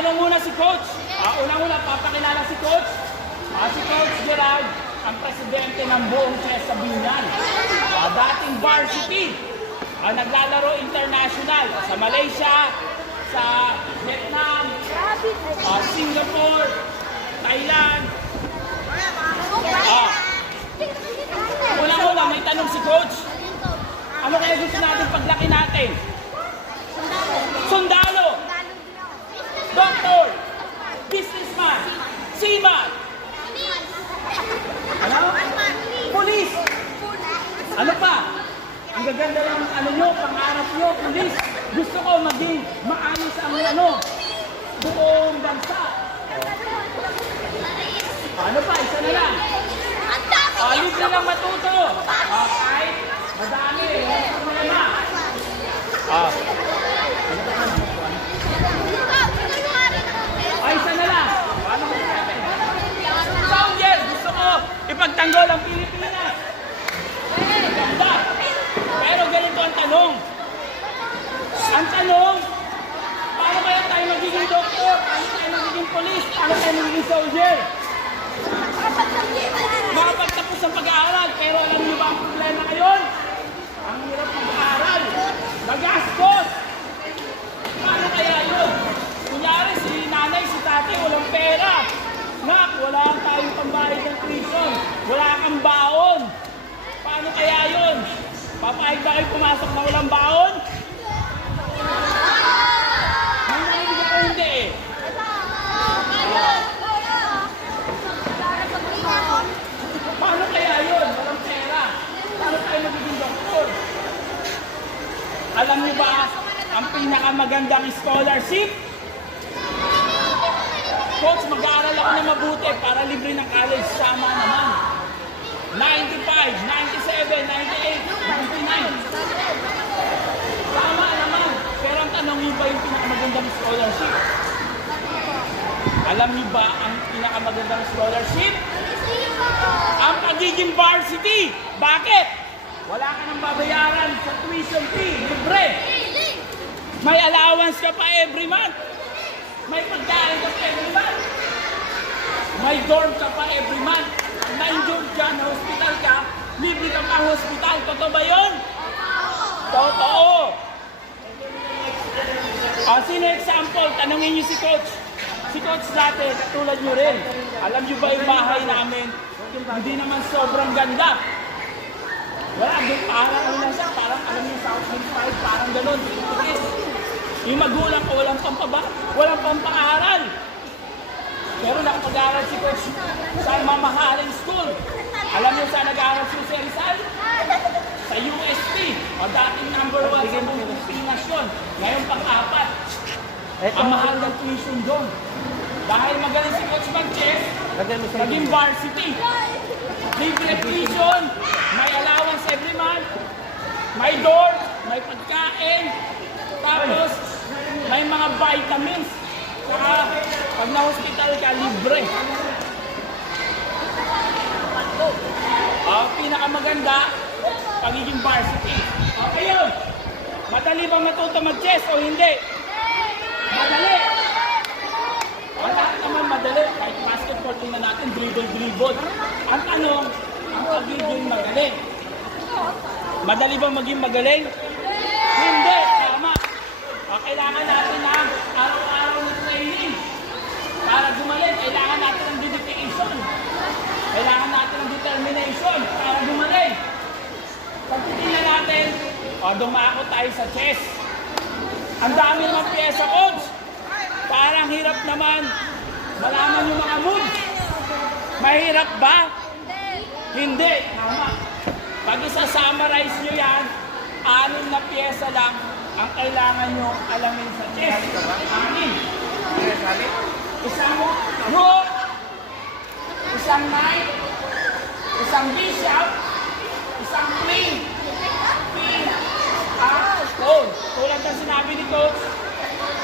Tatanong muna si Coach. Unang-una, papakilala si Coach. Si Coach Gerald, ang presidente ng buong chess sa Binan. Dating varsity. Naglalaro international sa Malaysia, sa Vietnam, Singapore, Thailand. Unang-una, may tanong si Coach. Ano kaya gusto natin paglaki natin? Sundalo, doktor, businessman, seaman, ano? Police. Ano pa? Ang gaganda lang ng ano nyo, pangarap nyo, police. Gusto ko maging maayos ang buong bansa. Ano pa? Isa na lang. Libre lang matuto. Kahit madami. Isa na lang. Paano mo sabi? Sound yes. Gusto ko ipagtanggol ang Pilipinas. Ganda. Pero ganito ang tanong. Ang tanong, paano kaya tayo magiging doktor? Paano tayo magiging polis? Paano tayo magiging soldier? Makapagtapos ang pag-aaral, pero alam niyo ba ang problema ngayon? Ang hirap mag-aaral. Magastos. Paano kaya yun? Kunyari, si nanay, si tatay, walang pera. Nak, wala tayong pambayad ng tuition. Wala kang baon. Paano kaya yun? Papayag na kayo pumasok na walang baon? Hindi eh. Paano kaya yun? Walang pera. Paano tayo magiging doktor? Alam niyo ba ang pinakamagandang scholarship? Coach, mag-aaral ako na mabuti para libre ng college. Sama naman. 95, 97, 98, 99. Tama naman. Pero ang tanong niyo ba yung pinakamagandang scholarship? Alam niyo ba ang pinakamagandang scholarship? Ang pagiging varsity. Bakit? Wala ka nang babayaran sa tuition fee. Libre. May allowance ka pa every month. May pagkain ka pa every month. May dorm ka pa every month. Pag na-injured ka, na hospital ka, libre ka pa hospital. Totoo ba yun? Totoo. Sino example? Tanungin niyo si Coach. Si Coach dati, katulad nyo rin. Alam nyo ba yung bahay namin? Hindi naman sobrang ganda. Wala, parang ano lang siya, parang alam nyo South Hill 5, parang ganun. Yung magulang ko, walang pampaaral. Pero nakapag-aaral si Coach sa mamahaling school. Alam nyo saan nag-aaral si Jose Rizal? Sa UST. O dating number 1 sa Pilipinas yun. Ngayon pang-4. Ang mahal ng tuition doon. Dahil magaling si Coach mag-chess, naging varsity. Libre tuition, may allowance every month, may dorm, may pagkain, tapos may mga vitamins. Saka pag na-hospital ka, libre. Pinakamaganda, pagiging varsity. Okay yun. Madali ba matuto mag-chess o hindi? Madali. Wala naman madali. Kahit basketball, tingnan natin, dribble. Ang tanong, ang pagiging magaling. Madali ba maging magaling? Hindi. Tama. Kailangan natin ng araw-araw na training. Para gumaling, kailangan natin ng dedication. Kailangan natin ng determination para gumaling. Pag titingnan natin, dumako tayo sa chess. Ang dami ng pyesa, Coach. Parang hirap naman malaman yung mga moves. Mahirap ba? Hindi. Tama. Pag isa-summarize nyo yan, 6 na pyesa lang ang kailangan nyo alamin sa chess. 6. Isang rook, isang knight, isang bishop, isang queen, at pawn. Tulad ng sinabi ni Coach,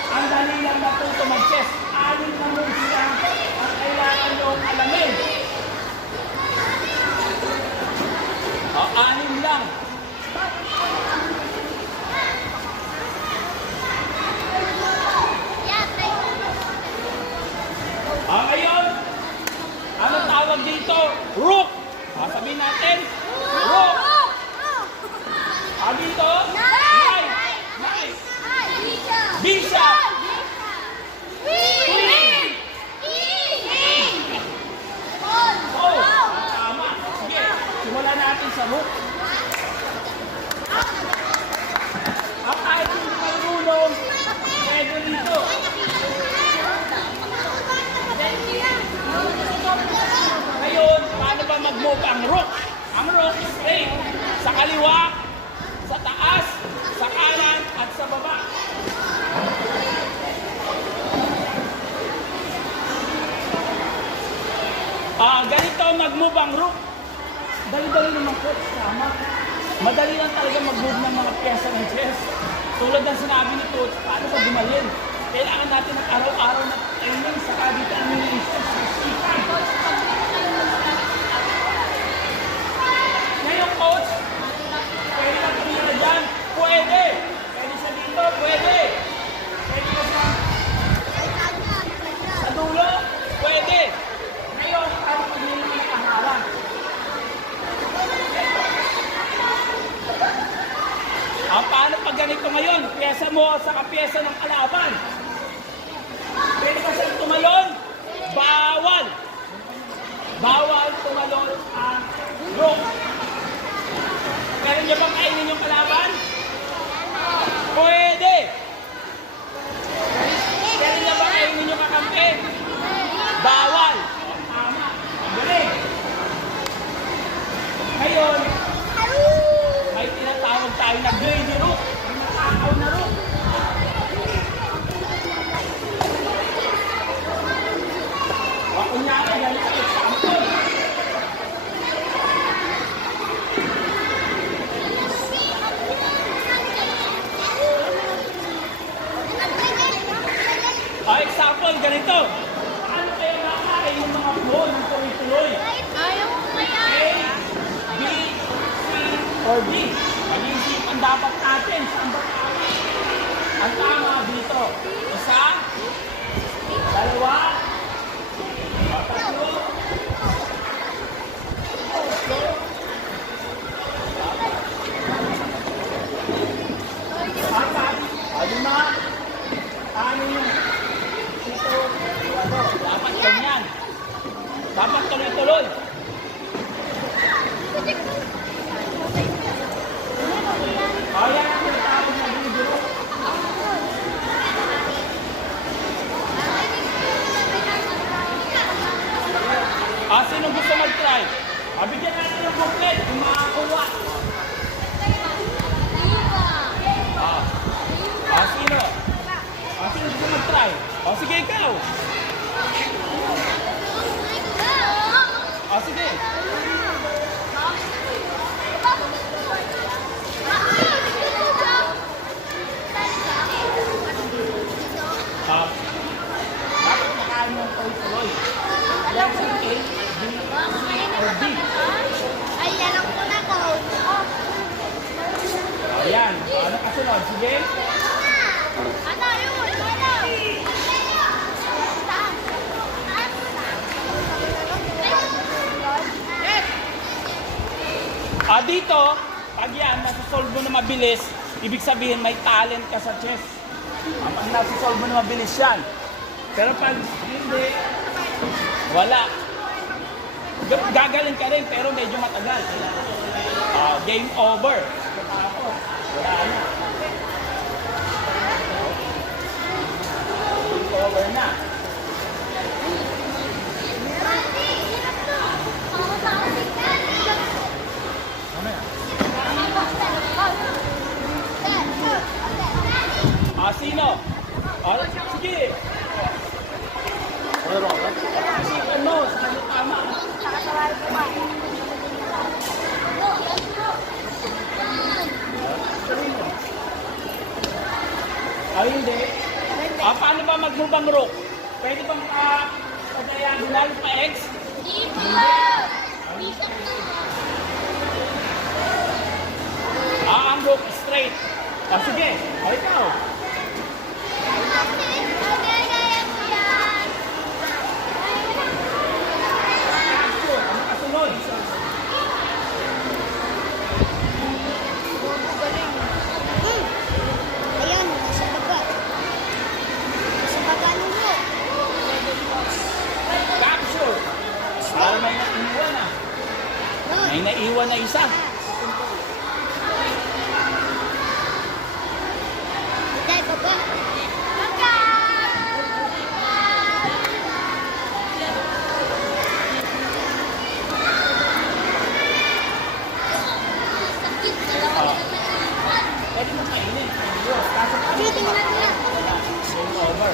ang dali lang matuto mag-chess. 6 na moves lang ang kailangan nyo alamin. 6 lang. dito? Knight. Knight. Bishop. Oh, tama. Sige, simulan natin sa rook. Ang kahit hindi marunong, pwede rito. Ngayon, paano ba mag-move ang rook? Ang rook is straight. Sa kaliwa, sa taas, sa kanan, at sa baba. Ganito mag-move ang rook. Dali-dali naman po, tama. Madali lang talaga mag-move ng mga pyesa ng chess. Tulad ng sinabi ni Coach, paano sa gumalin? Kailangan natin ng araw-araw na training sa determination, sa sikap. Ngayon, Coach, pwede ka tumira dyan? Pwede! Pwede siya dito? Pwede! Pwede ka sa dulo? Pwede! Ngayon, paano pag hindi naman nakaharang? Paano pag ganito ngayon? Pyesa mo sa kapyesa ng kalaban. Pwede ka siyang tumalon? Bawal! Bawal tumalon ang rook. Pero niyo bang kainin yung kalaban? Pwede! Pero niyo bang kainin yung kakampi? Bawal! Tama! Ang galing! Ngayon, may tinatawag tayo na greedy rook. May nakakaw na rook. Kunyari, yan ang example. Example, ganito. Paano kaya nakakain yung mga buo ng tuloy-tuloy? Ayaw ko kaya. A, B, C, or D. Mag-iisipan dapat natin. Saan ba tayo? Ang tama dito. Isa, dalawa, tatlo, apat, lima, anim, ito, dapat ganyan. Dapat tuloy-tuloy. Ayan ang tinatawag na bibiro. Sino gusto mag-try? Bigyan natin ng complete kung makakuha. Sino? Sino gusto mag-try? Sige, ikaw. Sige. Dapat makain mo ang tuloy-tuloy. Yan sa A, B, C, or D. Ay, alam ko na, Coach. Ayan. Ano kasunod? Sige. Ano yun? Ano? Dito, pag yan, nasa-solve mo na mabilis, ibig sabihin may talent ka sa chess. Pag nasa-solve mo na mabilis yan. Pero pag hindi, wala. Gagaling ka rin, pero medyo matagal. Game over. Wala na. Game over na. Sino? Sige. Ano? Tama. Hindi. Paano ba mag-move ang rook? Pwede bang pa-diagonal, pa-X? Ang rook straight. Sige. Ikaw. Kasunod. na isa. Dahil baba. Pwede mo kainin. Kaso Sige, tingnan natin yan. game over.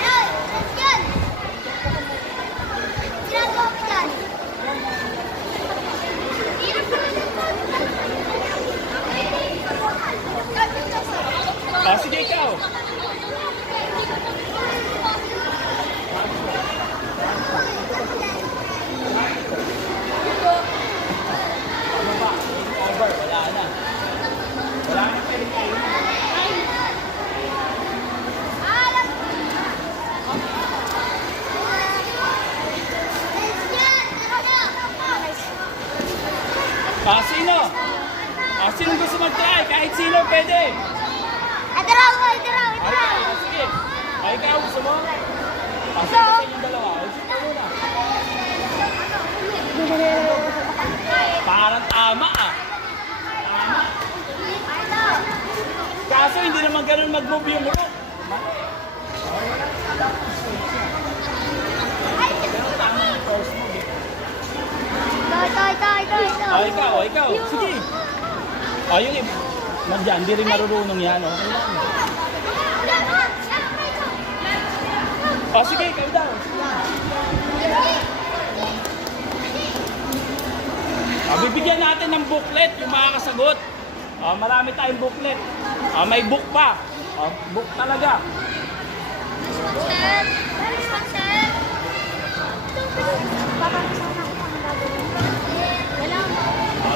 Ayun, yan. Ginagawa ko yan. Sige ikaw. Ano ba? Game over. Wala na. Wala na pwede kainin. Sino? Sinong gusto mag-try? Kahit sino pwede. Ito raw, ito raw, ito Ay, raw. sige. Ay, ikaw gusto mo? Sige sa inyong dalawa. Ay, sige muna. Parang tama ah. Tama. Kaso hindi naman ganun mag-move yung rope. Pero tama yung first move eh. Ito. Ikaw. Sige. Yung iba. Nandiyan, hindi rin marurunong yan. Okay lang. Sige, ikaw daw. Bibigyan natin ng booklet yung mga kasagot. Marami tayong booklet. May book pa. Book talaga.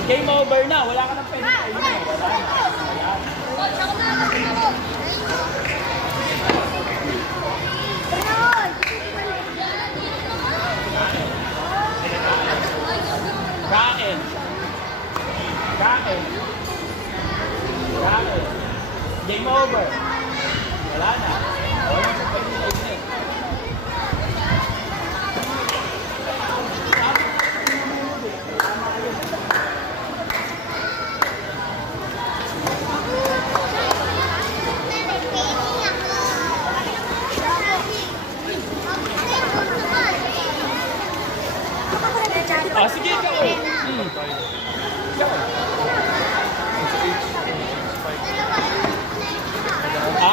Game over na. Wala ka nang pwede kainin. Kain. Game over. Wala na. Wala na pwede kainin. Sige, ikaw.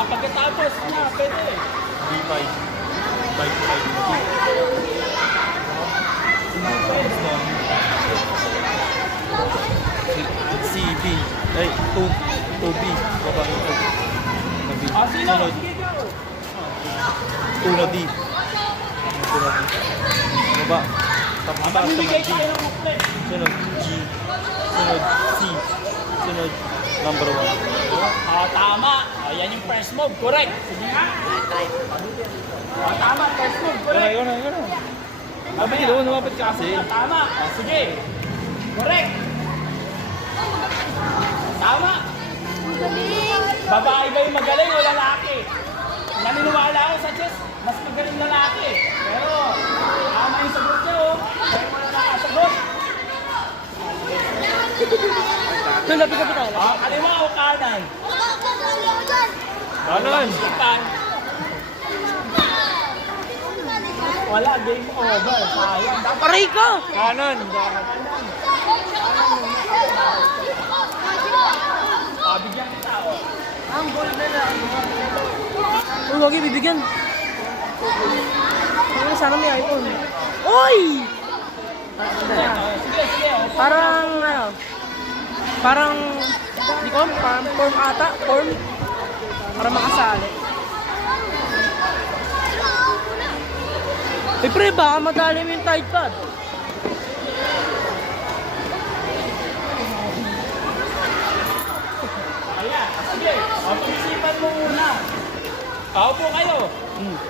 Pagkatapos na, pwede. B5. 5. CB. Ay, 2B. Baba ito. Sino? Sige, ikaw. 2 na D. 2 na D. Baba. Tapos taas Pamimigay naman D. tayo ng booklet. Sunod G. Sunod C. Sunod number 1. Tama. Yan yung first move. Correct. Sige nga. Tama. First move. Correct. Yun na. Abay, doon lumapit ka kasi. Tama. Sige. Correct. Tama. Babae ba yung magaling o lalaki? Naniniwala ako sa chess, mas magaling lalaki. Pero, tama yung sagot nyo. Pero wala nakasagot. Lapit tayo. Kaliwa o kanan? Kanan. Ipan. Wala, game over. Sayang. Aray ka! Kanan. Bigyan kita o. Ang gold na lang. Uy, wag yung bibigyan. Sana may iPhone. Uy! Sige. Parang, parang, hindi ko, parang form ata, form. Para makasali. Eh pre, baka madali mo yung tight pad. Ayan, sige. Pag-isipan mo muna. Paupo kayo.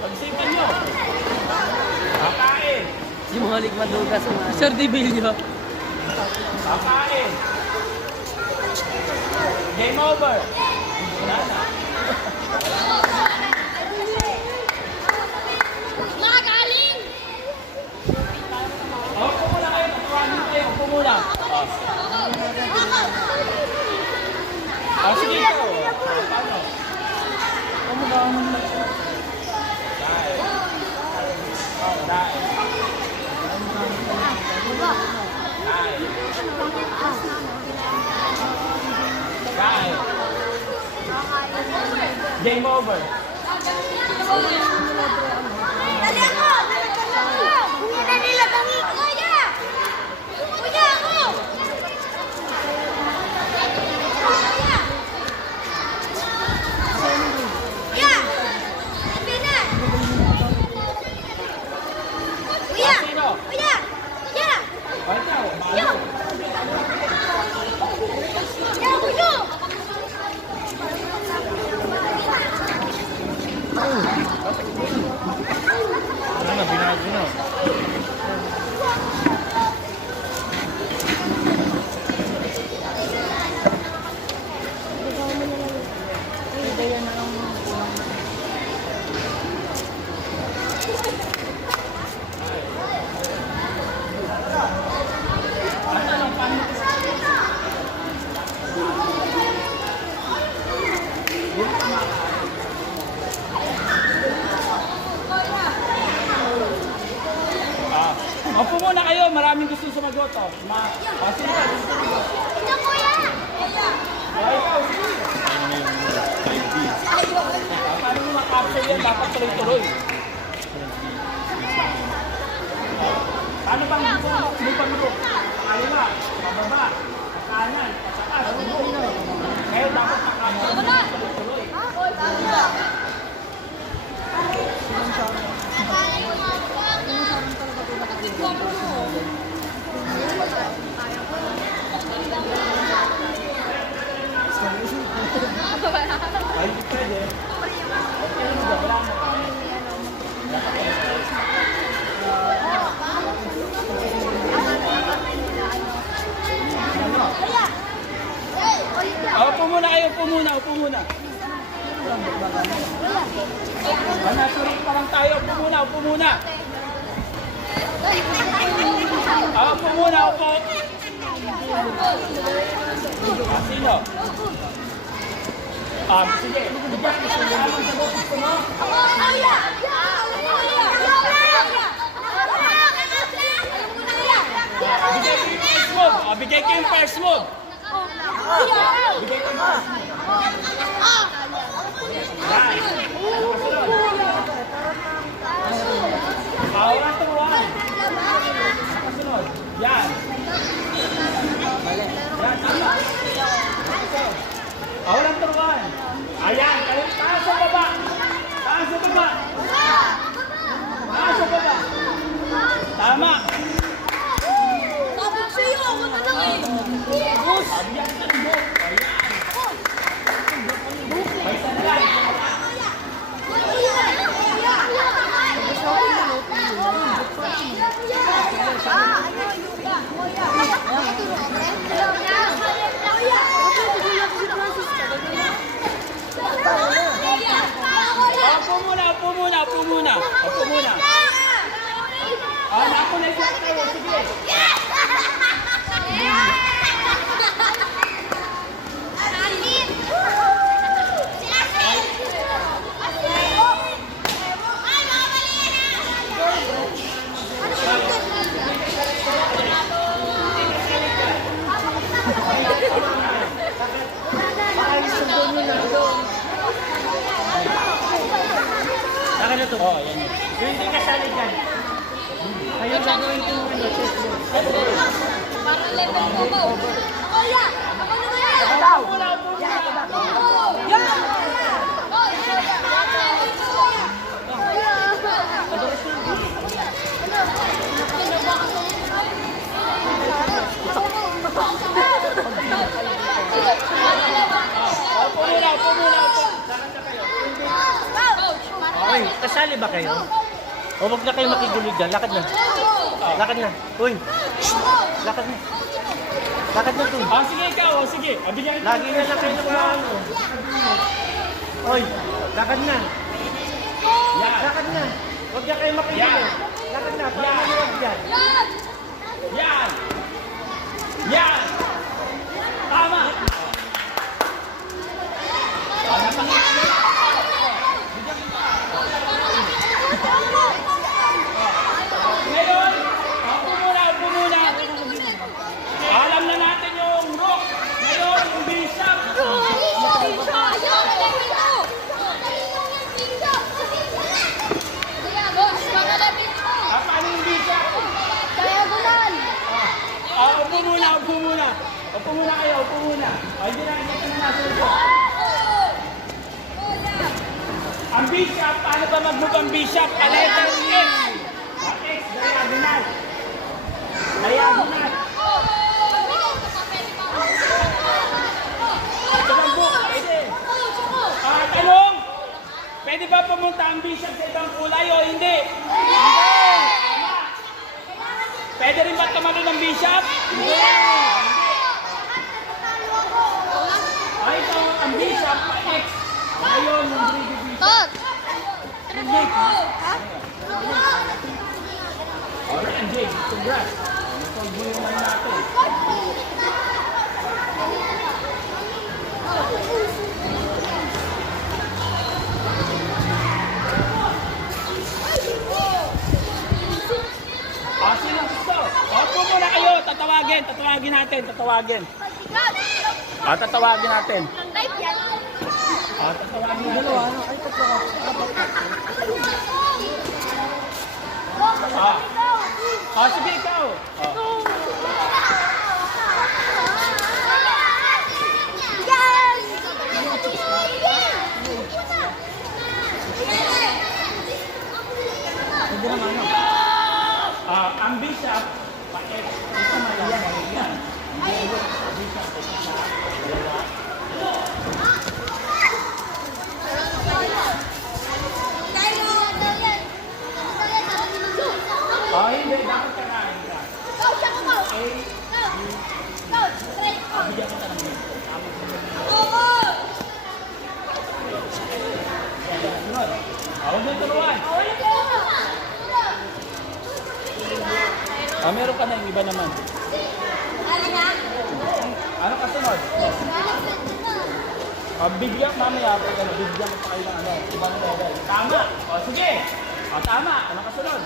Pag-isipan nyo. Kakain. Si Malik Madugas. Sir Dibilio. Kakain. Game over. Wala na. Makagaling! Paupo muna kayo. Game over. Dali ako! Kuya na nila tangi! Kuya! Kuya ako! Kuya! Kuya! Sabi na! Kuya! Sino? Kuya! Kuya! Ikaw. Kuya! Kuya! Kuya! Ano na, binago na. Opo muna kayo, maraming gusto sumagot. Oh. Sige ka. Ito kuya! Ikaw, sige. Paano mo makapsel yan? Dapat tuloy-tuloy. Paano bang may pagulok? Kaliwa, pababa, kanan, pataas, tulog. Kaya dapat makapsel tuloy-tuloy. Ay, hindi pwede. Upo muna kayo, upo muna, upo muna. Nasurok pa lang tayo, upo muna, upo muna. Upo muna, upo. Sino? Sige. Bigay ko yung first move. Bigay ko yung first move. Wala turuan. Kasunod. Yan. Yan, tama. Walang turuan. Ayan, taas sa baba. Taas sa baba. Taas sa baba. Tama. Sabi sa'yo, ako na lang eh. Ayan, tanda. Ayan. May sandan. Upo muna. Ako na isa tayo, sige. Saka na to. Yan. Yung hindi kasali dyan. Ayun, gagawin ko yung chest mo. Parang level ko ba? Ako yan! Ako na ba yan? Upo muna. Upo muna. Uy, kasali ba kayo? O wag na kayo makigulo dyan. Lakad na. Lakad na. Uy. Lakad na. Lakad na to. Sige ikaw, sige. Bigyan kita. Lagi na lang kayo ng mga ano. Uy, lakad na. Yan. Lakad na. Huwag na kayo makigulo. Lakad na. Para maluwag dyan. Yan. Tama. bishop. Paano yung bishop? Upo muna, upo muna. Upo muna kayo, upo muna. Hindi na, hindi na nasunod ko. Ang bishop, paano ba mag-move ang bishop? Letter X. X, diagonal. Diagonal. Ito ang book, pwede. Tanong, pwede ba pumunta ang bishop sa ibang kulay o hindi? Hindi. Pwede rin ba tumalo ng bishop? Hindi. Ito ang bishop, X. Ngayon, yung 3D bishop. Alright, Jake, congrats. Solve mo yung ano natin. Sino gusto? Opo muna kayo, tatawagin natin. Tatawagin natin. Tatawagin natin. Sige, ikaw. Ang bishop, pa-X, ito maliyan. Hindi, dapat kanain ka. Bigyan ko ka ng ito. Sunod. Huwag mo turuan. Meron ka na yung iba naman. Ano kasunod? Bigyan mamaya, bigyan ko pa kayo ng ibang level. Tama! Sige! Tama! Ano kasunod?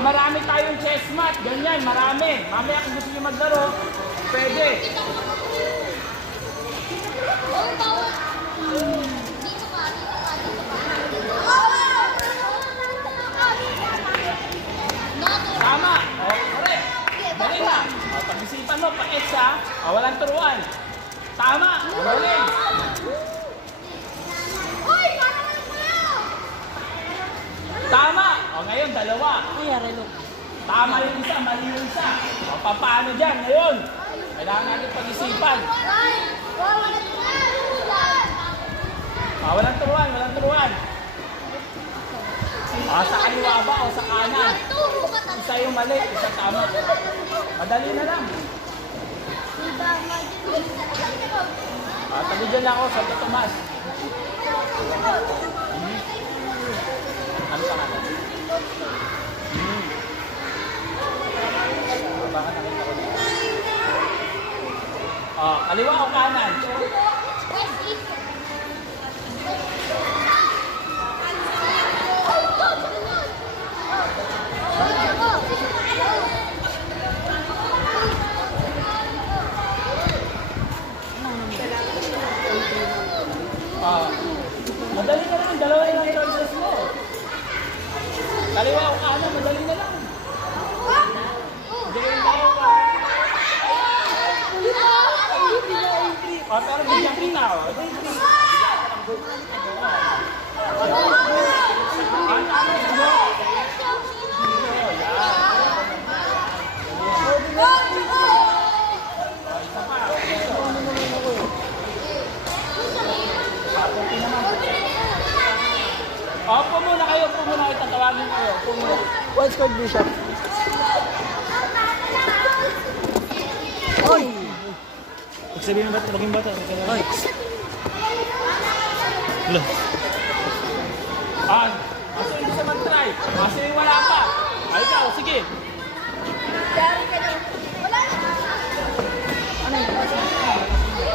Marami tayong chess mat. Ganyan, marami. Mamaya kung gusto nyo maglaro, pwede. Tama! Correct! Dali na! Pag-isipan mo, pa-X ha. Walang turuan. Tama! Galing! Tama! Ngayon, dalawa. Tama yung isa, mali yung isa. Paano dyan ngayon? Kailangan natin pag-isipan. Walang turuan. Sa kaliwa ba o sa kanan? Isa yung mali, isa tama. Madali na lang. Tabi dyan ako sa Tomas. Ano pa natin? Baka nakita ko dito. Kaliwa o kanan? Madali na lang, dalawa lang yung choices mo. Kaliwa o kanan, madali na lang. Pero bigyan kita. Upo muna kayo, tatawagin kayo. What's called bishop? Oy! Sabihin mo ba ito? Maging bata. Oy! Hello. Kasi hindi siya mag-try. Kasi wala pa. Ikaw, sige.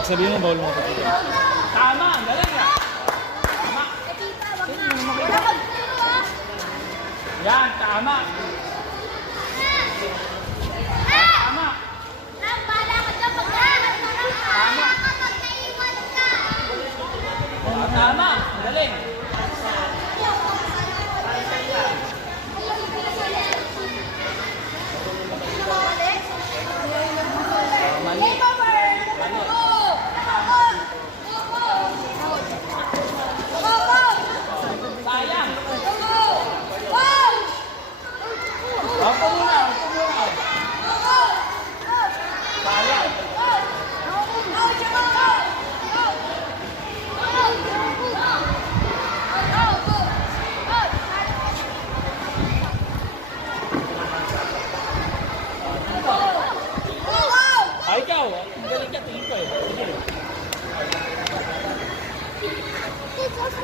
Sabihin mo, bawal mo kapatid. Tama, galing nga. Tama. Yan, tama.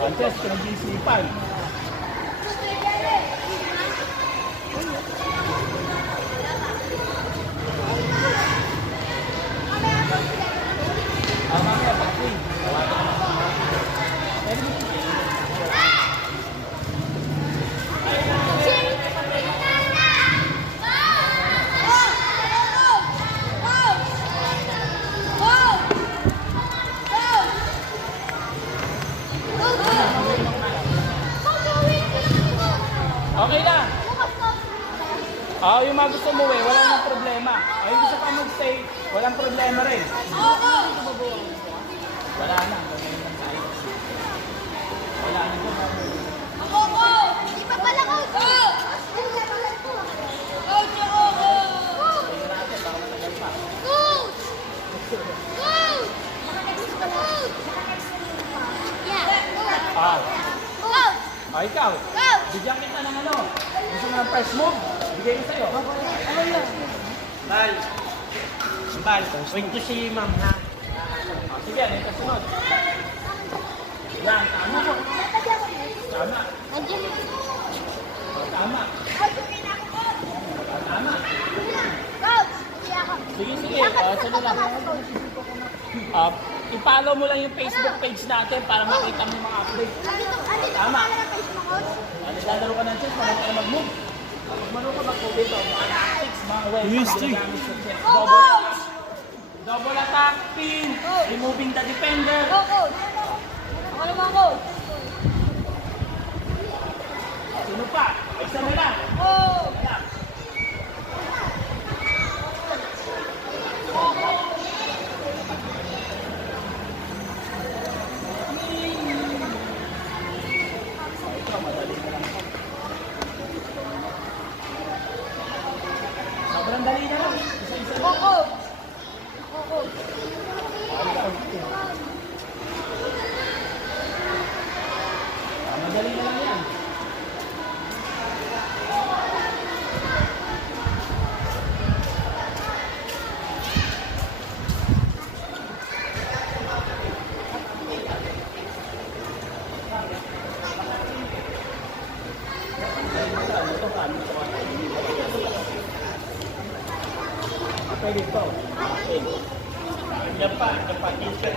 Chess, pinag-iisipan. Mamaya, pag-queen. Okay na. Yung mga gusto mo wala nang problema. Yung gusto pa mag-stay, walang problema rin. Wala na. Wala na. Ikaw. Bigyan kita ng ano. Gusto mo ng first move? Bigay ko sa'yo. Bal. Bal. Wait ko si ma'am ha. Sige, ano yung kasunod? Yan, tama. Tama. Tama. Tama. Sige, sige. Sino lang? I-follow mo lang yung Facebook page natin para makita mo yung mga update. Tama. Naglalaro ka ng chess, marunong ka mag-move. Pag marunong ka mag-move dito, mga tactics, mga weapons, magagamit sa chess. Double attack, pin, removing the defender. Sino pa? Isa na lang. Sobrang dali na lang. Isa-isa na lang. Madali na lang yan. Pwede ito. Yan pa. Teacher.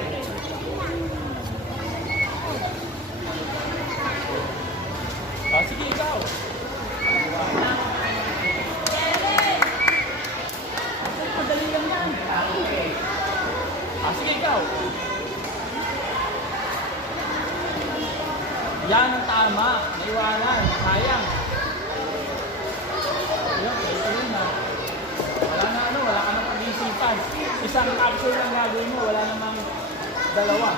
Sige, ikaw. Madali lang yan. Okay. Sige, ikaw. Yan ang tama. Naiwanan. Sayang. Yun na. Wala ka nang pag-iisipan. Isang capsule lang gagawin mo, wala namang dalawa.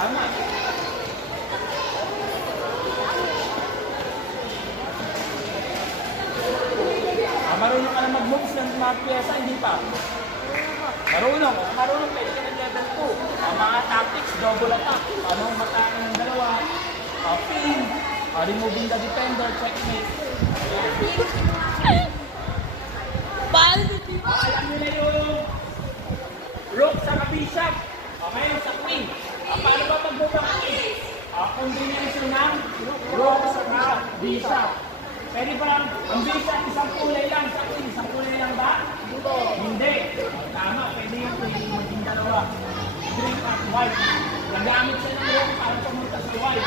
Tama. Marunong ka na mag-moves ng mga pyesa, hindi pa? Marunong pwede ka ng level 2. Mga tactics, double attack. Paano matakan ng dalawa? Pin. Removing the defender, checkmate. Alam nyo na yung rook sa bishop. Ngayon sa queen. Paano ba mag-move ang queen? Combination ng rook sa bishop. Pwede ba ang bishop isang kulay lang sa queen? Isang kulay lang ba? Hindi. Tama, pwede yung queen maging dalawa. Green at white. Nagamit siya ng rook para pumunta sa white.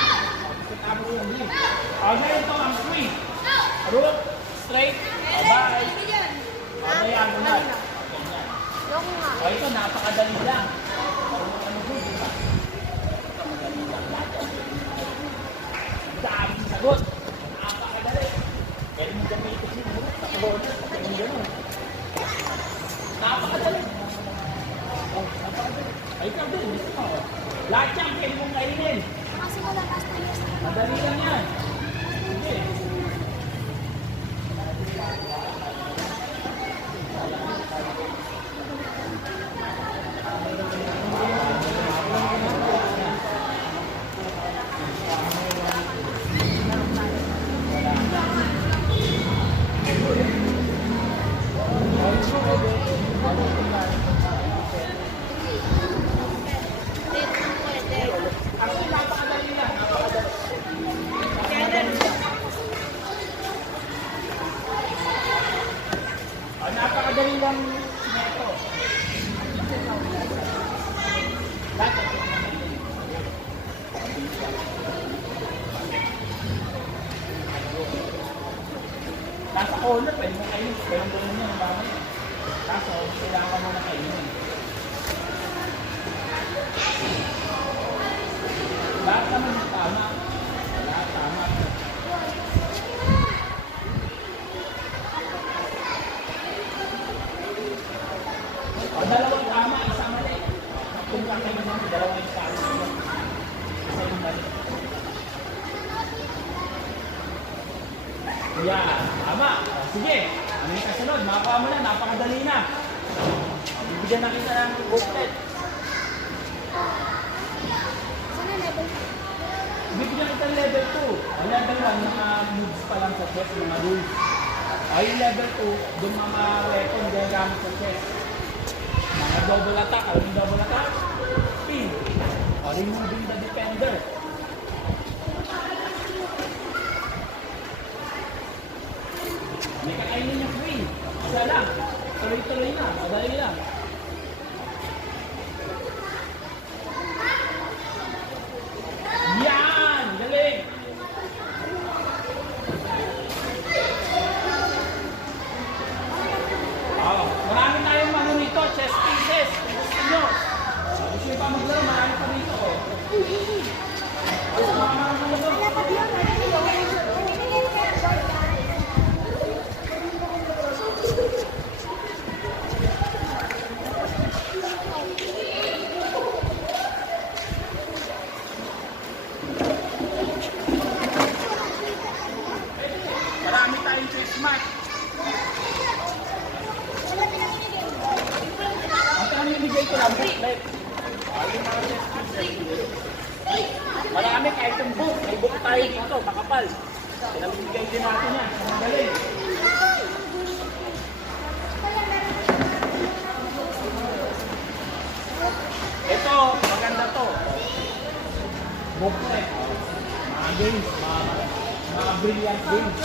Ngayon ito ang queen. Rook, straight, bye. Diagonal. Ito napakadali lang. Dami sagot. Napakadali. Pwede mo gamitin yung rook sa corner. Napakadali. Ikaw din, gusto mo. Lahat yan, pwede mong kainin. Madali lang yan. Sige. dalawang metro. Dapat yung kakainin. Nasa corner, pwede mo kainin. Pwede mo yun yung mamaya. Kaso, kailangan mo na kainin. Lahat naman tama. Lahat tama. O, dalawang tama, isang mali. Kung kakainin mo, dalawang tama. Isa yung mali. Yan, tama. O, sige, ano yung kasunod? Makakuha mo na, napakadali na. O, bibigyan na kita ng booklet. Bibigyan kita ng level 2. Ang level 1, mga moves pa lang sa chess, mga rules. O, yung level 2, doon mga weapon ginagamit sa chess. Mga double attack. Alam yung double attack? Pin. O, removing the defender. May kakainin yung queen. Isa lang. Tuloy-tuloy na. Madali lang. Yan! Galing! Oh, marami tayong ano nito, chess pieces. Kung gusto nyo. Gusto nyo pa maglaro, marami pa dito. Basta marami pa dito. Marami tayong chess match. Ang pinamimigay ko lang, booklet. Yung mga chess pieces. Marami kahit yung book. May book tayo dito, makapal. Pinamimigay din natin yan. Magaling. Ito, maganda to. Booklet. Mga games, mga brilliant games.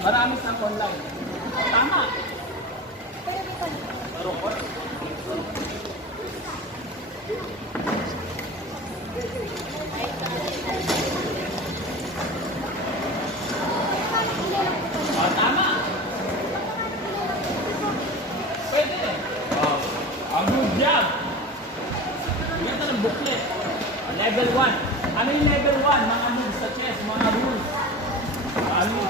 Marami sa online. Tama. Tama. Pwede. Good job. Bigyan ka ng booklet. Level 1. Ano yung level 1? Mga moves sa chess, mga rules. Ano?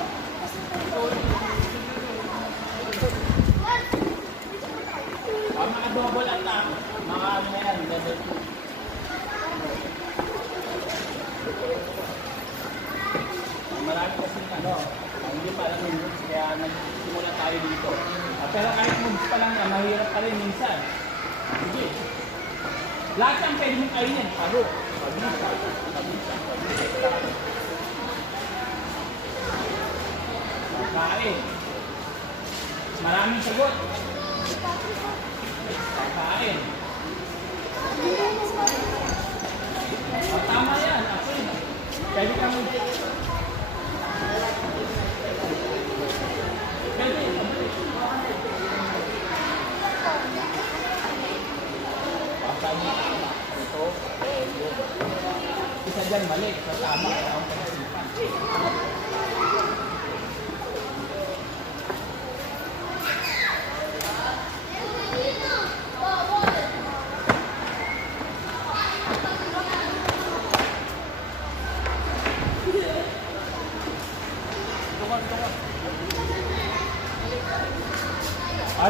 Mga double attack, mga ano na yan, level 2. Marami kasi ano, hindi pa alam yung moves, kaya nagsimula tayo dito. Pero kahit moves pa lang na, mahirap pa rin minsan. Sige. Lahat ang pwede mong kainin, paro. Pabisa. Kain. Maraming sagot. Kain. Tama yan. Pwede ka mo. Pwede. Ito. Isa dyan mali. Sa tama. Kaya ang pag-isipan.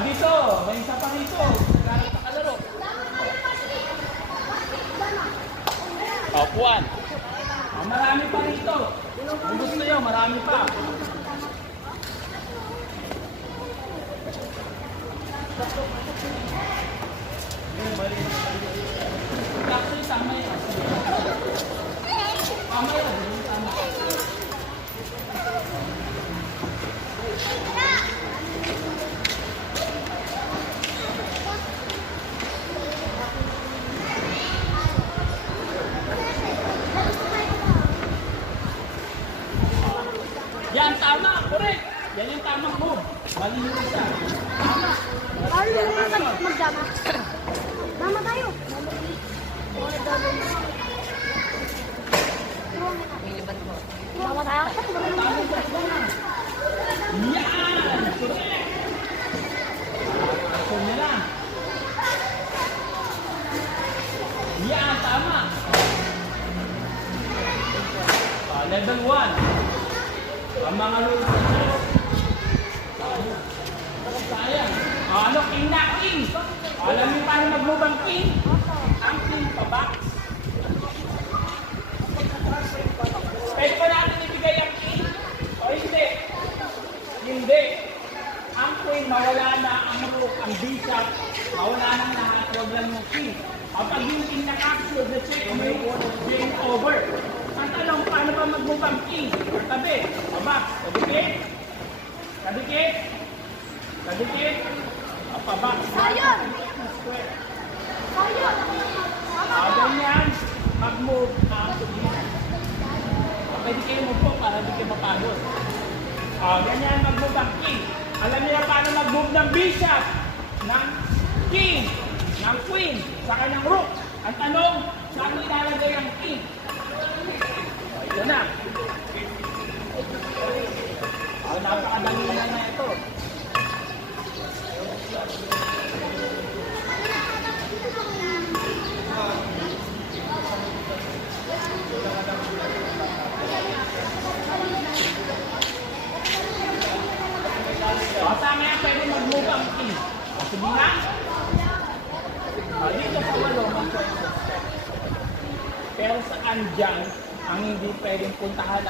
Dito, may isa pa rito. Nagkaroon sa kalaro. Puan. Marami pa rito. Kung gusto nyo, marami pa. Actually, tama yun. Tama yun. Tama. Malinis siya. Tama. Paano naman magdama? Mama tayo. Mama tayo. Yan! Correct! Ako na lang. Yan, tama. Level 1. Ang mga rules ng chess. Sayang. Ano, king na, king. Alam niyo paano mag-move ang king? Ang king pa-box. Pwede pa natin ibigay ang king? O hindi? Hindi. Ang queen, mawala na ang rook, ang bishop, mawala na lahat, huwag lang yung king. Kapag yung king na-capture, the checkmate, game over. Ang tanong, paano ba mag-move ang king? Tabi, pa-box, kadikit, kadikit, kadikit, pa-box. Sayang! Sayang! Ganyan, mag-move ang king. Pwede kayo mo para hindi kayo mapagod. Ganyan mag-move ang king. Alam niyo na paano mag-move ng bishop, ng king, ng queen, saka ng rook. Ang tanong, saan ilalagay ang king? Ito na. Napakadali na ito. Saan kaya pwede mag-move ang king? Sige nga. Dito sa walo, may choices. Pero saan dyan, ang hindi pwedeng puntahan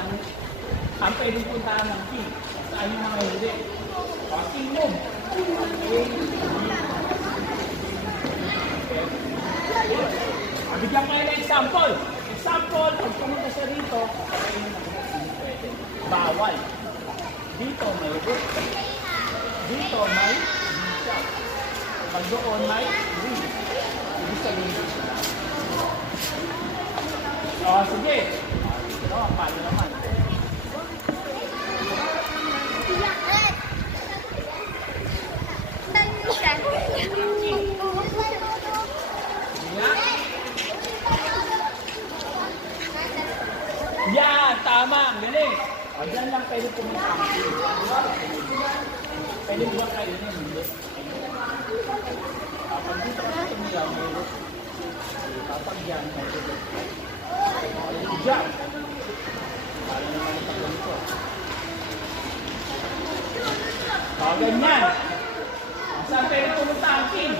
ang pwedeng puntahan ng king? Saan yung mga hindi? King move. Bigyan kayo ng example. Example, pag pumunta siya rito, bawal. Dito may rook. Dito may bishop. Pag doon may ring. Ibig sabihin. Sige. Ito, paano naman? Yan, tama. Ang galing. Diyan lang pwede pumunta ang king. Pwede ba kayo yun? Hindi. Pag dito kasi tumila, may rook. Kapag dyan, may rook. Dyan. Para naman ito ganito. Ganyan. Saan pwede pumunta ang king?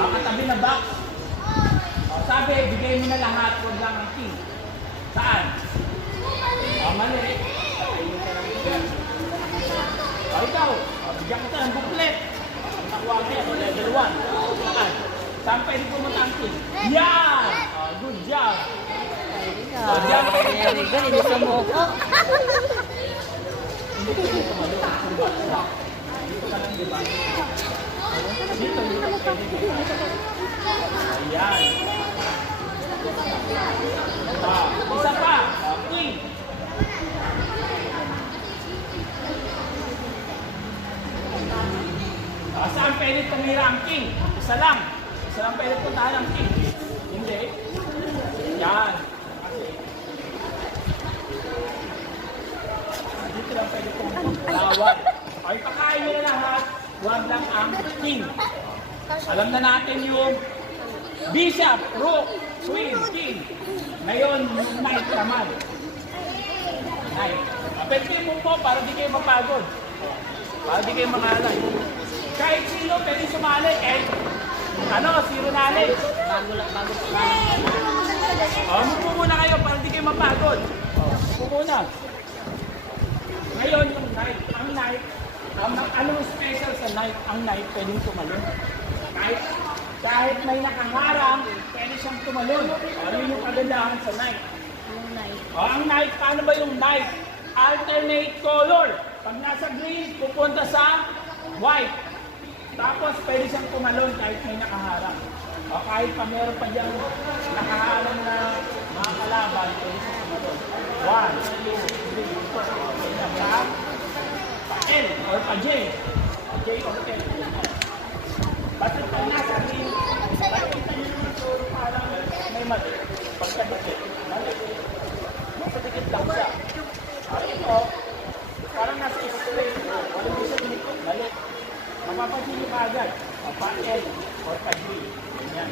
Katabi na box. Sabi, bigay mo na lahat, huwag lang ang king. Saan? Mali. Ikaw, bigyan kita ng booklet. Nakuha mo yan, level 1. Saan? Saan pwede pumunta ang king? Yan! Good job. Diyan pwede pumunta ang king. Hindi ko dito malo. Dito ka lang, diba? Dito pwede. Ayan. Isa pa. King. Saan pwede tumira ang king? Isa lang. Isa lang pwede puntahan ang king. Hindi. Yan. Dito lang pwede pumuntahan. Ay, pakain nyo na lahat. Huwag lang ang king. Alam na natin yung bishop, rook, queen, king. Ngayon, knight naman. Knight. Pwede mo po para di kayo mapagod. Para di kayo mangalay. Kahit sino pwede sumali. Zero knowledge. Mupo muna kayo para di kayo mapagod. Mupo muna. Ngayon, yung knight. Ang knight, anong special sa knight? Ang knight pwedeng tumalon. Kahit may nakaharang, pwede siyang tumalon. Yun yung kagandahan sa knight. Ang knight, paano ba yung knight? Alternate color. Pag nasa green, pupunta sa white. Tapos pwede siyang tumalon kahit may nakaharang. O kahit pa meron pa diyang nakahalang na mga kalaban, pwede sa sumunod. 1, 2, 3, 4. Ganyan pa. Pa L or pa J. J or L. Basta pag nasa ring, makikita niyo naman so parang may mali. Pagkadikit, mali. Pagkadikit lang siya. Ito, parang nasa straight. Walang gusto dito, mali. Mapapansin niyo agad. Pa L or pa J. Ganyan.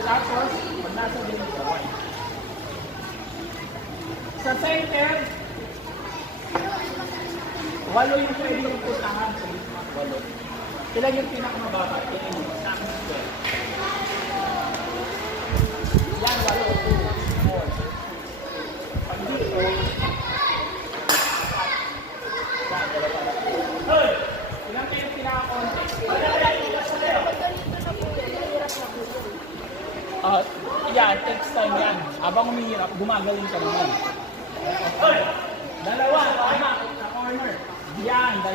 Tapos, pag nasa ring, Y. Sa center, 8 yung pwede yung puntahan sa gitna. 8. Ilan yung pinakamababa? Yan yung sa akin square. Yan, 8. 4. Pag dito, Hoy! Ilan kayo pinakakonti? Yan, takes time yan. Habang umihirap, gumagaling ka naman. Hoy! 2, tama, sa corner. Yan, 2.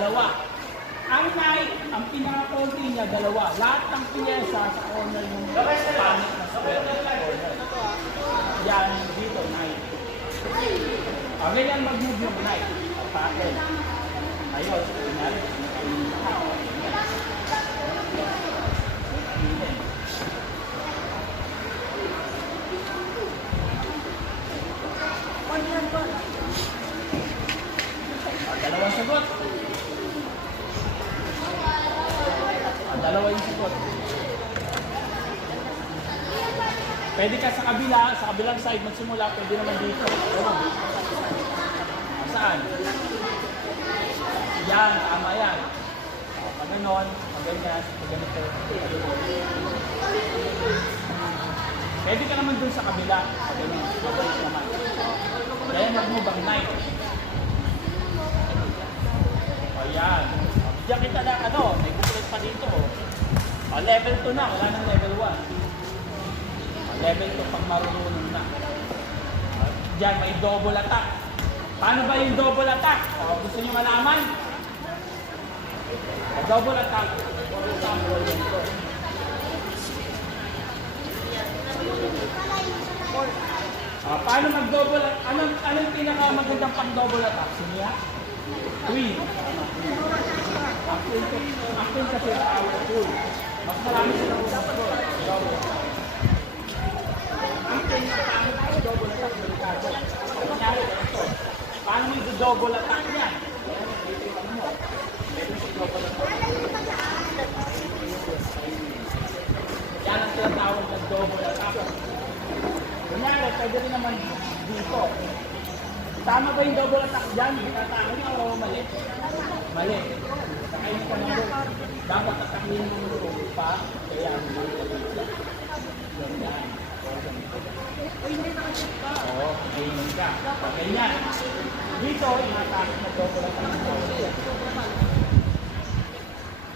Ang knight, ang pinaka-konti niya, 2. Lahat ng piyesa sa corner yung panic na square sa corner. Yan, dito, knight. Ganyan mag-move yung knight. Atake. Ayun, kunyari. Dalawang sagot. Dalawa yung sagot. Pwede ka sa kabilang side magsimula, pwede naman dito. Saan? Yan, tama yan. Pag ganon, pag ganyan, pag ganito. Pwede ka naman dun sa kabila. Pag ganyan, pag naman. Kaya mag-move ang knight. Ayan. Diyan kita na, may booklet pa dito. Level 2 na, wala nang level 1. Level 2 pag marunong na. Diyan, may double attack. Paano ba yung double attack? Gusto niyo malaman? Double attack. Paano mag-double attack? Anong pinakamagandang pang-double attack? Siya? Queen. Ang queen kasi powerful. Mas marami silang control. Ang queen na paano double attack delikado. Kunyari ito. Paano may double attack niya? Yan ang tinatawag na double attack. Kunyari, pwede rin naman dito. Tama ba yung double attack dyan? Atake niya o mali? Mali. Sakayin ka naman. Dapat atakin mo yung pa. Kaya mali ka dito. Ganyan. Oo, ganyan ka. Ganyan. Dito, inatake na double attack.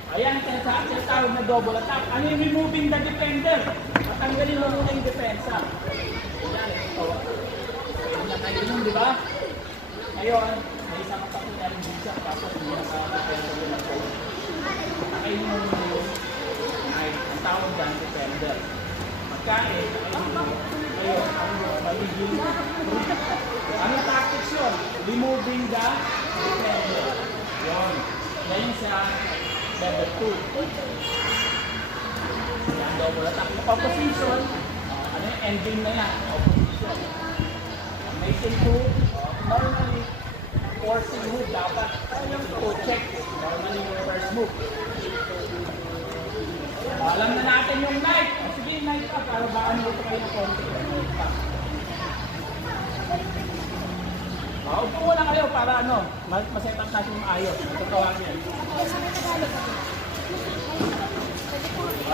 Ayan, tinatawag na double attack. Ano yung removing the defender? Matanggalin mo muna yung depensa. Ayan, ito. Ayan yung, di ba? Ngayon, may isang attack na rin dito. Tapos, hindi na sa defender yun ang code. Nakain mo muna yung ang tawag dyan, defender. Magkain, ngayon, ang magiging ano tactics yun? Removing the defender. Yun. Yan yung sa level 2. Yan, double attack. Opposition, ano yung endgame na yan? Opposition. Making 2, normally, forcing move dapat. Yung to check, normally yung first move. Alam na natin yung knight. Sige, knight pa, para baka nito kayo ng konti. Upo muna kayo para maset up natin yung ayos. Matutawag yan.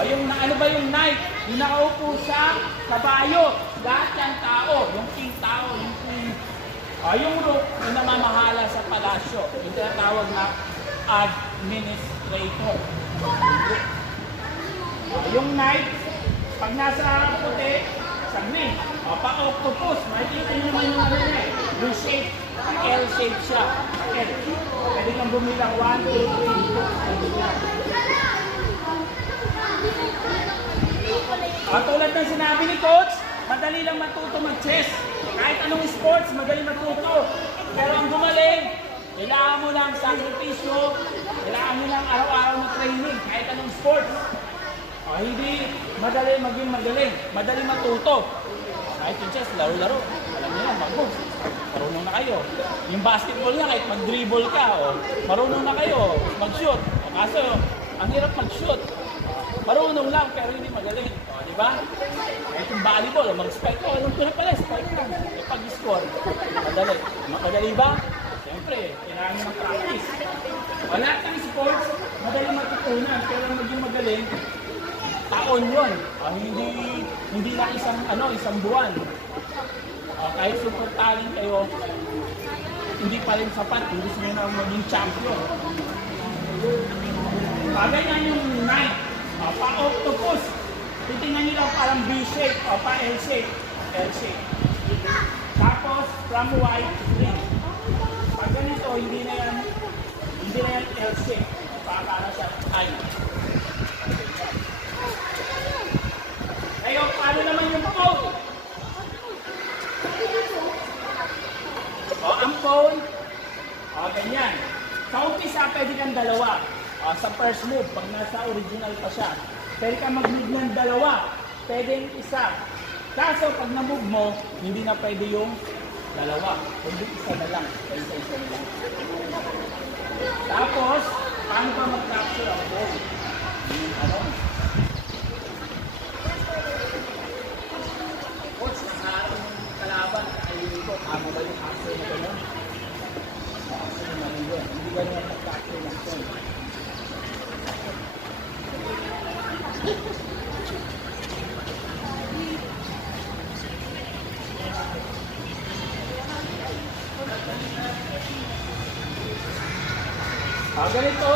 Yung ano ba yung knight? Yung nakaupo sa kabayo. Lahat yung tao. Yung king tao, yung queen. Yung rook, yung namamahala sa palasyo. Yung tinatawag na administrator. Yung knight, pag nasa puti, sa green. Pa-octopus. Makikita nyo naman yung ano niya. Yung shape. L-shape siya. L. Pwede kang bumilang 1, 2, 3, 4. sinabi ni Coach, madali lang matuto mag-chess. Kahit anong sports, madali matuto. Pero ang gumaling, kailangan mo lang sakripisyo, kailangan mo lang araw-araw na training, kahit anong sports. Hindi madali maging magaling, madali matuto. Kahit yung chess, laro-laro. Alam niyo yan, mag-move. Marunong na kayo. Yung basketball nga, kahit mag-dribble ka, marunong na kayo mag-shoot. Kaso, ang hirap mag-shoot. Marunong lang, pero hindi magaling. Di ba? Kahit yung volleyball, mag-spike ko. Anong pala pala, spike lang. Pag-score, madali. Madali ba? Siyempre, kailangan nyo ng practice. Wala ng sports, madali matutunan. Pero maging magaling, taon yun. Hindi lang isang buwan. Kahit super talent kayo, hindi pa rin sapat. Hindi gusto nyo na maging champion. Ganyan yung knight. Pa-octopus. Titingnan nyo lang parang B-shape. Pa-L-shape. L-shape. Tapos, from white to green. Pag ganito, hindi na yan L-shape. Para siya I. Ngayon, paano naman yung phone? Ang phone, ganyan. Sa umpisa, pwede kang dalawa. Sa first move, pag nasa original pa siya, pwede kang mag-move ng dalawa. Pwede yung isa. Kaso, pag na-move mo, hindi na pwede yung dalawa. Pwede isa na lang. Isa na lang. Tapos, paano ba mag-capture ang phone? Coach, nakaharap ng kalaban, ayun ko, tama ba yung capture na gano'n? Hindi ganyan ang mag-capture ng phone. Ganito,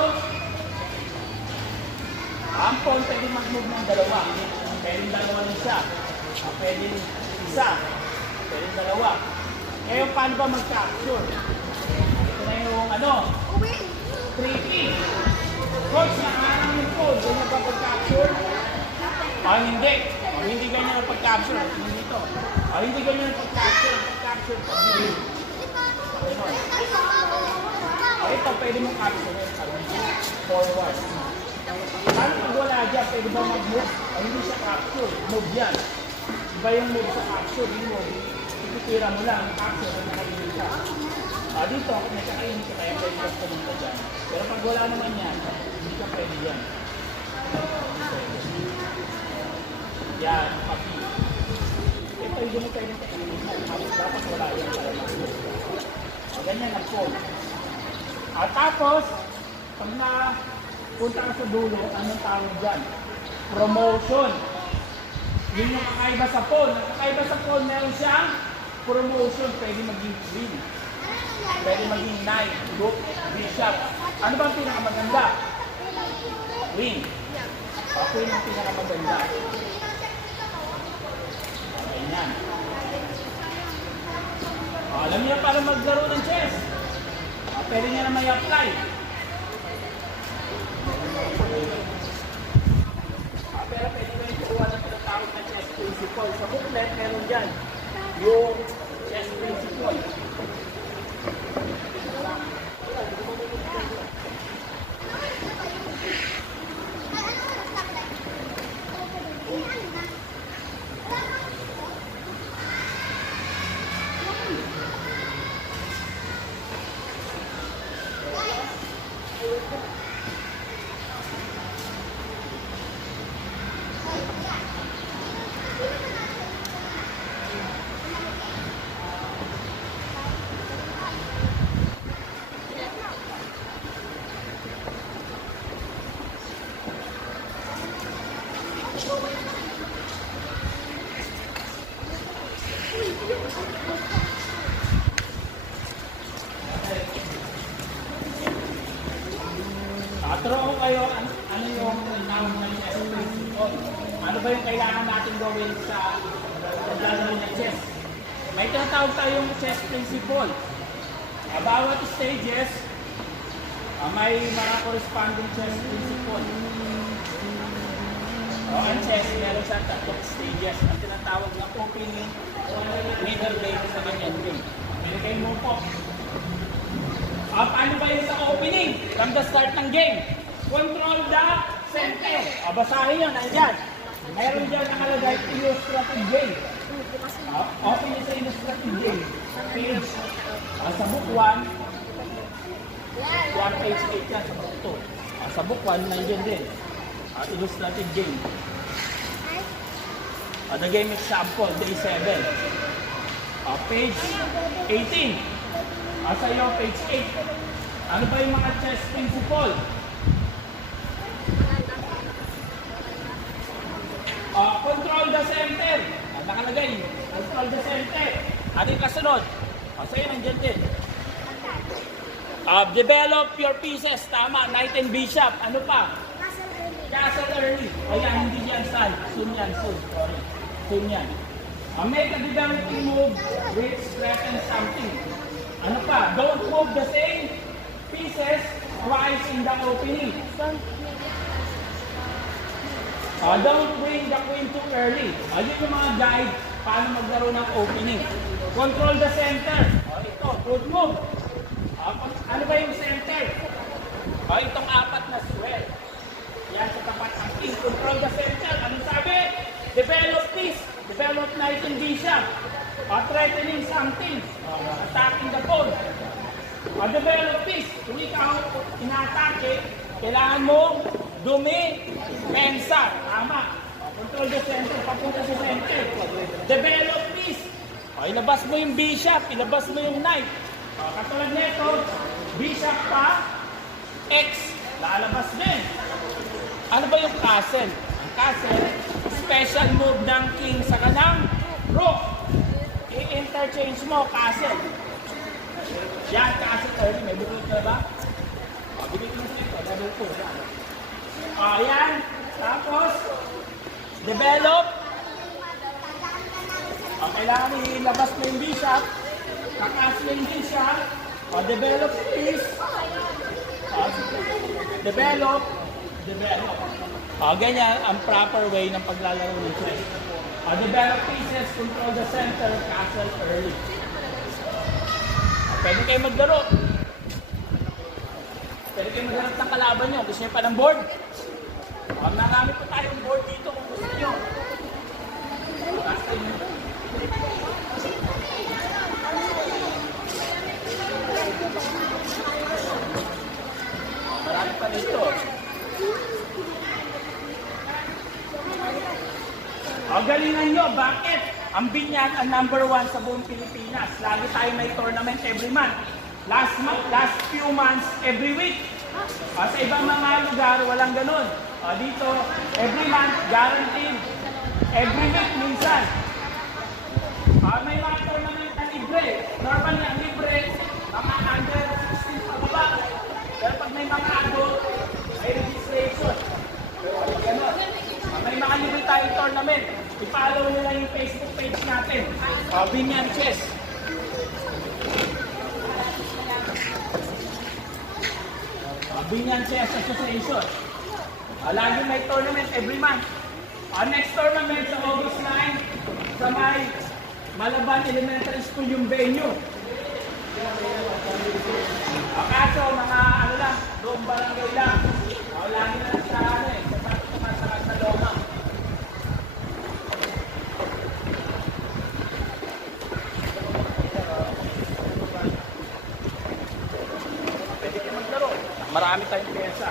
ang phone pwede mag-move ng dalawa. Pwede dalawa ng isa. Pwede isa. Pwede dalawa. Ngayon, paano ba mag-capture? Ito na yung 3P. Coach, nakaharang yung phone. Ganyan ba pag-capture? Hindi. Hindi ganyan ang pag-capture. Hindi ito. Hindi ganyan ang pag-capture. Pag-capture, pag-delete. Ito, pwede mong capture. Forward. Paano pag wala dyan, pwede ba mag-move? Hindi siya capture. Move yan. Iba yung move sa capture. Yung move, ititira mo lang. Capture, na nakalimutan siya. Dito, nagkakainin ka kaya pwede ka pumunta dyan. Pero pag wala naman yan, hindi ka pwede yan. Yan, papi. Ito, hindi mo pwede kainin. Dapat wala yan para mag-move. Ganyan ang phone. Tapos, pag napunta ka sa dulo, anong tawag dyan? Promotion. Yun yung kakaiba sa phone. Ang kakaiba sa phone, meron siyang promotion. Pwede maging green. Pwede maging knight, rook, bishop. Ano ba ang pinakamaganda? Queen. Queen ang pinakamaganda. Ganyan. Alam niyo para maglaro ng chess. Pwede niya na may apply. Pero pwede ko yung kuha ng tinatawag na chess principle. Sa booklet, meron dyan yung chess principle. Turo ko kayo, ano yung tawag ng chess principle? Ano ba yung kailangan natin gawin sa paglalaro ng chess? May tinatawag tayong chess principle. Bawat stages, may mga corresponding chess principle. ang chess, meron siya tatlong stages. Ang tinatawag na opening, middle game, sa ganyan game. Binigay mo po. Paano ba yun sa opening? From the start ng game. Control the center. Basahin yun, nandyan. Meron dyan nakalagay illustrative game. Open yun sa illustrative game. Page. Sa book 1, page 8 yan sa book 2. Sa book 1, nandiyan din. Illustrative game. The game example, day 7. Page 18. Sa iyo, page 8. Ano ba yung mga chess principle? Control the center. Nakalagay. Control the center. Ano yung kasunod? Sa iyo, nandiyan din. Develop your pieces. Tama. Knight and bishop. Ano pa? Castle early. Ayan, hindi yan side. Soon yan, soon. Sorry. Soon yan. Make a developing move which threatens something. Ano pa? Don't move the same pieces twice in the opening. Don't bring the queen too early. Yun yung mga guide paano maglaro ng opening. Control the center. Ito, good move. Ano ba yung center? Itong apat na square. Yan sa tapat ang king. Control the center. Anong sabi? Develop peace. Develop knight and bishop. Threatening something. Attacking the pawn. Develop peace. Kung ikaw inaatake, kailangan mo pensa. Tama. Control the center. Papunta sa center. Develop peace. Ilabas mo yung bishop. Ilabas mo yung knight. Katulad nito, bishop pa, X. Lalabas din. Ano ba yung castle? Ang castle, special move ng king sa kanang rook. I-interchange mo, castle. Yan, castle early. May bulot na ba? Bilit mo sa ito. Level 2. Ayan. Tapos, develop. Kailangan ilabas mo yung bishop. Kakasling din siya. Develop peace. Develop. Ganyan ang proper way ng paglalaro ng chess. Develop pieces, control the center, castle early. Pwede kayo maglaro. Pwede kayo maghanap ng kalaban nyo. Gusto nyo pa ng board? Marami po tayong board dito kung gusto nyo. Marami pa dito. Galingan nyo, bakit? Ang Binyag ang number 1 sa buong Pilipinas. Lagi tayo may tournament every month. Last few months, every week. Sa ibang mga lugar, walang ganun. Dito, every month, guaranteed. Every week, minsan. May mga tournament na libre. Normally, ang libre, mga under 16 pababa. Pero pag may mga adult, may registration. Ganun. May mga libre tayong tournament. I-follow nila yung Facebook page natin. Binyan Chess. Binyan Chess Association. Lagi may tournament every month. Next tournament sa August 9 sa may Malaban Elementary School yung venue. Kaso mga ano lang, doong barangay lang. Lagi na sa sa Loma. Pwede kayo maglaro. Marami tayong pyesa.